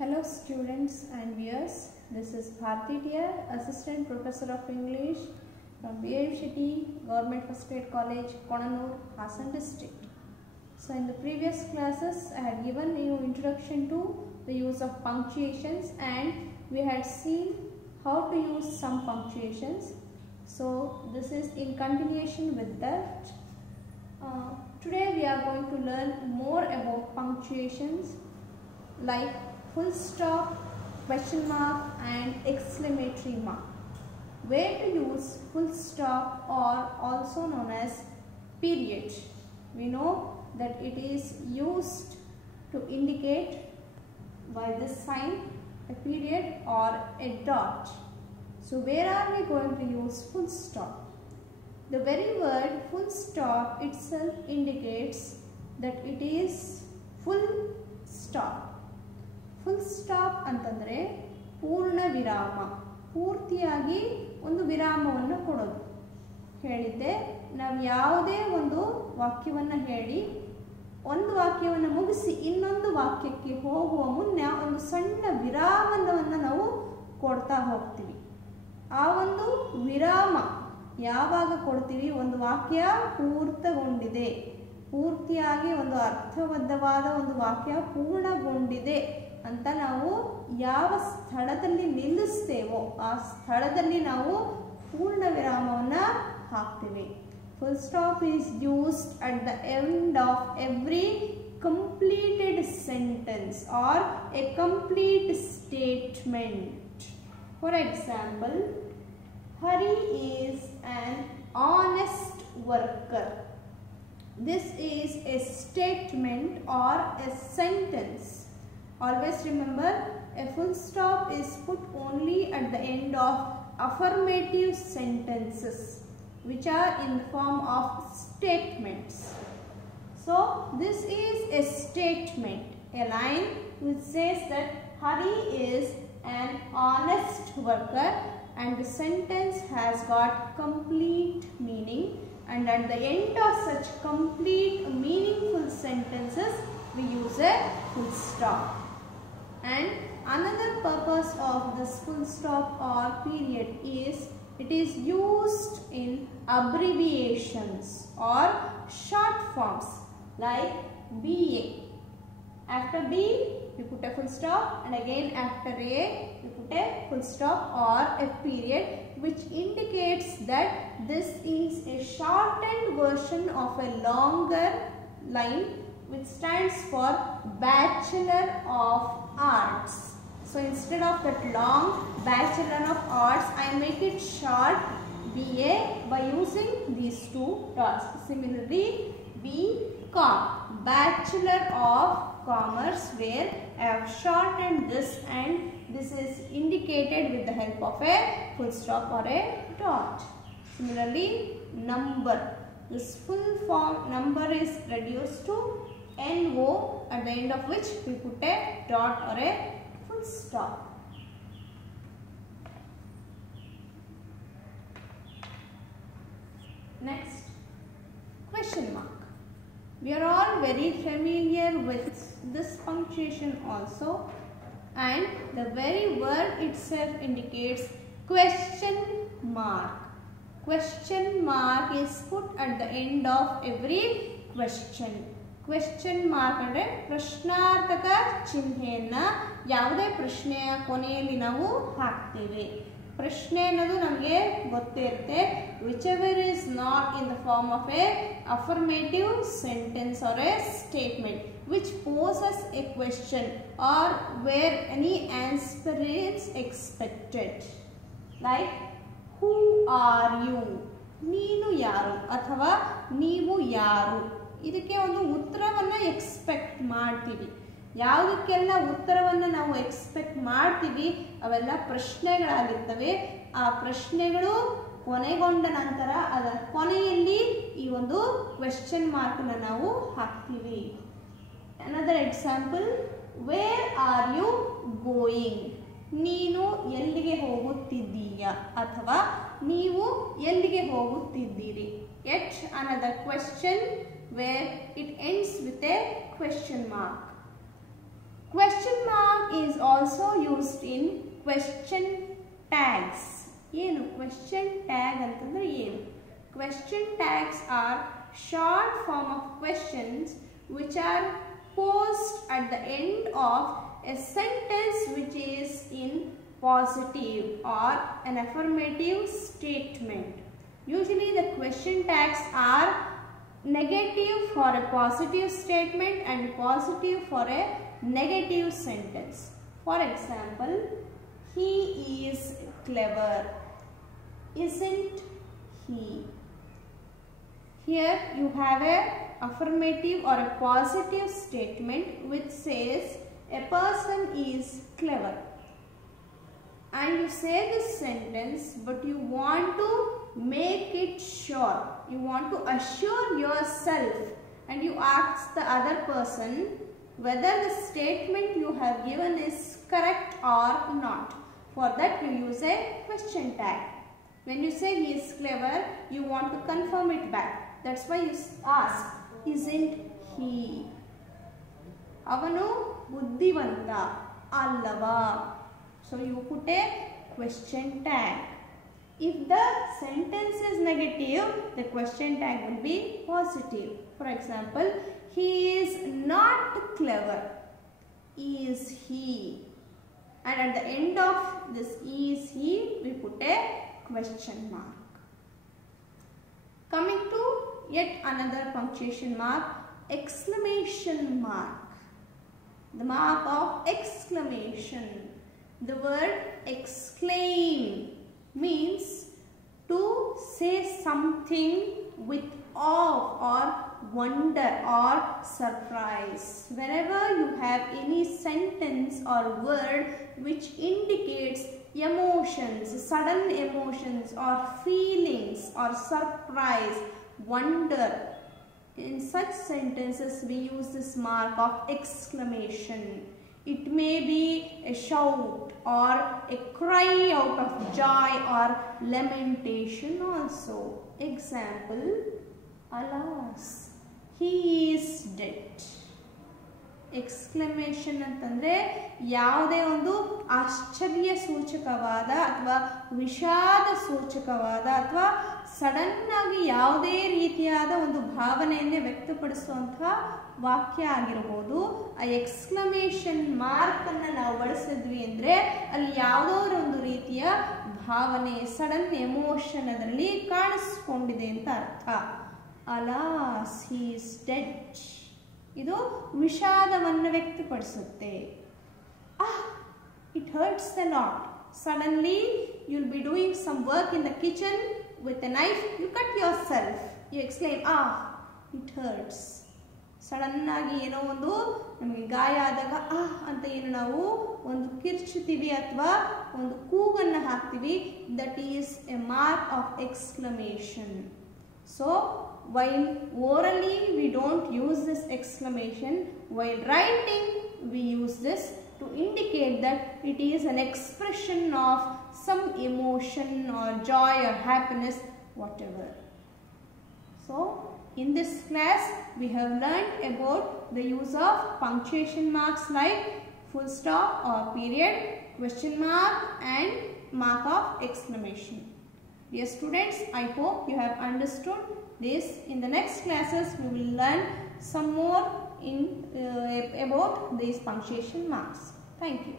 Hello students and viewers, this is Bharti dear, Assistant Professor of English from B.I. Shetty Government First Grade College, Konanur, Hassan District. So in the previous classes, I had given you introduction to the use of punctuations and we had seen how to use some punctuations. So this is in continuation with that. Today we are going to learn more about punctuations like full stop, question mark and exclamatory mark. Where to use full stop or also known as period. We know that it is used to indicate by this sign a period or a dot. So where are we going to use full stop? The very word full stop itself indicates that it is full stop. Full stop ಅಂತಂದರೆ ಪೂರ್ಣ ವಿರಾಮ, ಪೂರ್ತಿಯಾಗಿ ಒಂದು ವಿರಾಮವನ್ನು ಕೊಡೋದು. ಹೇಳಿದ್ದೆ, ನಾವು ಯಾವುದೇ ಒಂದು ವಾಕ್ಯವನ್ನು ಹೇಳಿ ಒಂದು ವಾಕ್ಯವನ್ನು ಮುಗಿಸಿ ಇನ್ನೊಂದು ವಾಕ್ಯಕ್ಕೆ ಹೋಗುವ ಮುನ್ನ ಒಂದು ಸಣ್ಣ ವಿರಾಮವನ್ನು ನಾವು ಕೊಡ್ತಾ ಹೋಗ್ತೀವಿ. ಆ ಒಂದು ವಿರಾಮ ಯಾವಾಗ ಕೊಡ್ತೀವಿ, ಒಂದು ವಾಕ್ಯ ಪೂರ್ಣಗೊಂಡಿದೆ, ಪೂರ್ತಿಯಾಗಿ ಒಂದು ಅರ್ಥಬದ್ಧವಾದ ಒಂದು ವಾಕ್ಯ ಪೂರ್ಣಗೊಂಡಿದೆ ಅಂತ ನಾವು ಯಾವ ಸ್ಥಳದಲ್ಲಿ ನಿಲ್ಲಿಸ್ತೇವೋ ಆ ಸ್ಥಳದಲ್ಲಿ ನಾವು ಪೂರ್ಣ ವಿರಾಮವನ್ನು ಹಾಕ್ತೀವಿ. Full stop is used at the end of every completed sentence or a complete statement. For example, Hari is an honest worker. This is a statement or a sentence. Always remember, a full stop is put only at the end of affirmative sentences which are in the form of statements. So this is a statement, a line which says that Hari is an honest worker and the sentence has got complete meaning. And at the end of such complete meaningful sentences, we use a full stop. And another purpose of this full stop or period is it is used in abbreviations or short forms like BA. After B, we put a full stop, and again after A, we put a full stop or a period, which indicates that this is a shortened version of a longer line which stands for Bachelor of Arts. So instead of that long Bachelor of Arts, I make it short BA by using these two dots. Similarly, BCom, Bachelor of Commerce, where I have shortened this and this is indicated with the help of a full stop or a dot. Similarly, number. This full form number is reduced to NO, at the end of which we put a dot or a full stop. Next, question mark. We are all very familiar with this punctuation also, and the very word itself indicates question mark. Question mark is put at the end of every question. Question mark ಅಂದರೆ ಪ್ರಶ್ನಾರ್ಥಕ ಚಿಹ್ನೆಯನ್ನ ಯಾವುದೇ ಪ್ರಶ್ನೆಯ ಕೊನೆಯಲ್ಲಿ ನಾವು ಹಾಕ್ತೇವೆ. ಪ್ರಶ್ನೆ ಅನ್ನೋದು ನಮಗೆ ಗೊತ್ತೇ ಇರುತ್ತೆ. Whichever is not in the form of a affirmative sentence or a statement which poses a question or where any answer is expected. Like who are you, ನೀನು ಯಾರು ಅಥವಾ ನೀವು ಯಾರು, ಇದಕ್ಕೆ ಒಂದು ಉತ್ತರವನ್ನು ಎಕ್ಸ್ಪೆಕ್ಟ್ ಮಾಡ್ತೀವಿ. ಯಾವುದಕ್ಕೆಲ್ಲ ಉತ್ತರವನ್ನು ನಾವು ಎಕ್ಸ್ಪೆಕ್ಟ್ ಮಾಡ್ತೀವಿ ಅವೆಲ್ಲ ಪ್ರಶ್ನೆಗಳಾಗಿರ್ತವೆ. ಆ ಪ್ರಶ್ನೆಗಳು ಕೊನೆಗೊಂಡ ನಂತರ ಅದರ ಕೊನೆಯಲ್ಲಿ ಈ ಒಂದು ಕ್ವೆಶ್ಚನ್ ಮಾರ್ಕನ್ನು ನಾವು ಹಾಕ್ತೀವಿ. Another example, where are you going, ನೀನು ಎಲ್ಲಿಗೆ ಹೋಗುತ್ತಿದ್ದೀಯಾ ಅಥವಾ ನೀವು ಎಲ್ಲಿಗೆ ಹೋಗುತ್ತಿದ್ದೀರಿ. Yet another question where it ends with a question mark. Question mark is also used in question tags. Question tag antandre ಏನು? Question tags are short form of questions which are posed at the end of a sentence which is in positive or an affirmative statement. Usually the question tags are negative for a positive statement and positive for a negative sentence. For example, he is clever. Isn't he? Here you have a affirmative or a positive statement which says a person is clever, and you say this sentence but you want to make it sure, you want to assure yourself, and you ask the other person whether the statement you have given is correct or not. For that you use a question tag. When you say he is clever, you want to confirm it back. That's why you ask, isn't he? Avanu buddhivanta allava. So you put a question tag. If the sentence is negative, the question tag will be positive. For example, he is not clever. Is he? And at the end of this is he, we put a question mark. Coming to yet another punctuation mark, exclamation mark. The mark of exclamation. The word exclaim means to say something with awe or wonder or surprise. Whenever you have any sentence or word which indicates emotions, sudden emotions or feelings or surprise, wonder, in such sentences we use this mark of exclamation. It may be a shout or a cry out of joy or lamentation also. Example, alas, he is dead. Exclamation ಅಂತಂದ್ರೆ ಯಾವುದೇ ಒಂದು ಆಶ್ಚರ್ಯ ಸೂಚಕವಾದ ಅಥವಾ ವಿಷಾದ ಸೂಚಕವಾದ ಅಥವಾ sudden ಆಗಿ ಯಾವುದೇ ರೀತಿಯಾದ ಒಂದು ಭಾವನೆಯನ್ನೇ ವ್ಯಕ್ತಪಡಿಸುವಂತಹ ವಾಕ್ಯ ಆಗಿರಬಹುದು. ಆ ಎಕ್ಸ್ಕ್ಲಮೇಷನ್ ಮಾರ್ಕ್ ಅನ್ನ ನಾವು ಬಳಸಿದ್ವಿ ಅಂದ್ರೆ ಅಲ್ಲಿ ಯಾವುದೋ ಒಂದು ರೀತಿಯ ಭಾವನೆ, ಸಡನ್ ಎಮೋಷನ್ ಅದರಲ್ಲಿ ಕಾಣಿಸ್ಕೊಂಡಿದೆ ಅಂತ ಅರ್ಥ. Alas, he is dead. ಇದು ವಿಷಾದವನ್ನು ವ್ಯಕ್ತಪಡಿಸುತ್ತೆ. It hurts a lot. Suddenly you will be doing some work in the kitchen with a knife, you cut yourself, you exclaim, it hurts. Sudden ಆಗಿ ಏನೋ ಒಂದು ನಮಗೆ ಗಾಯ ಆದಾಗ ಅಂತ ಏನು ನಾವು ಒಂದು ಕಿರ್ಚುತ್ತೀವಿ ಅಥವಾ ಒಂದು ಕೂಗನ್ನು ಹಾಕ್ತೀವಿ, that is A mark of exclamation. So while orally we don't use this exclamation, while writing we use this to indicate that it is an expression of some emotion or joy or happiness, whatever. So in this class we have learned about the use of punctuation marks like full stop or period, question mark and mark of exclamation. Dear students, I hope you have understood this. In the next classes we will learn some more about these punctuation marks. Thank you.